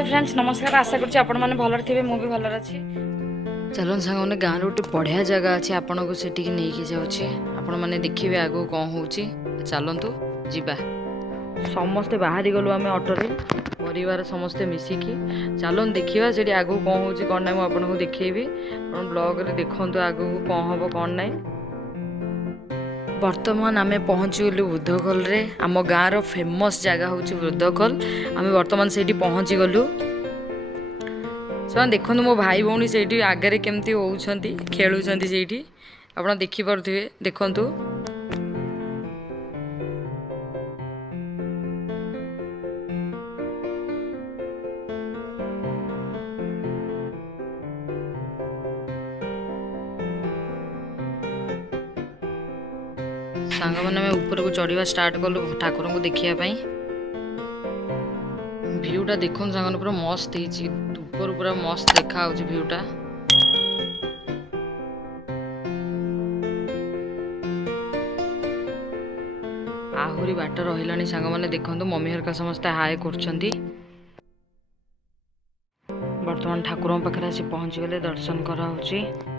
Hi friends नमस्कार आशा करुँच आपण मैंने भलर थे मुझे भलर अच्छी चलो सांग मैंने गाँव गोटे बढ़िया जगह अच्छे आपन को सेठी नहीं जाऊँगी आपण मैंने देखिए आगो कौन हो चलतु जीवा समस्ते बाहरी गलु आम ऑटोरे परिवार समस्ते मिसिकी चलन देखा से आगू कौन हो कौन ना मुझे देखी ब्लॉग रे देखु आगू कौन हम कौन ना बर्तमान आम पहुँचीगलु वृद्धखोल रे आम गाँव फेमस जगह हूँ वृद्धखोल आम बर्तमान से पहुँची गलु देखो मो भाई भौणी से आगे केमती होती खेलुं से आप देखिपे देखु सांग मैंने ऊपर को चढ़ा स्टार्ट कलु ठाकुर को देखापी भ्यूटा देखो सांग पूरा मस्त ऊपर पूरा मस्त देखा भ्यूटा आहरी बाट रहा सांग मैंने देखो मम्मी हरका समस्त हाय कर बर्तमान ठाकुर पाखे आसी पहुँची गले दर्शन कराऊँ।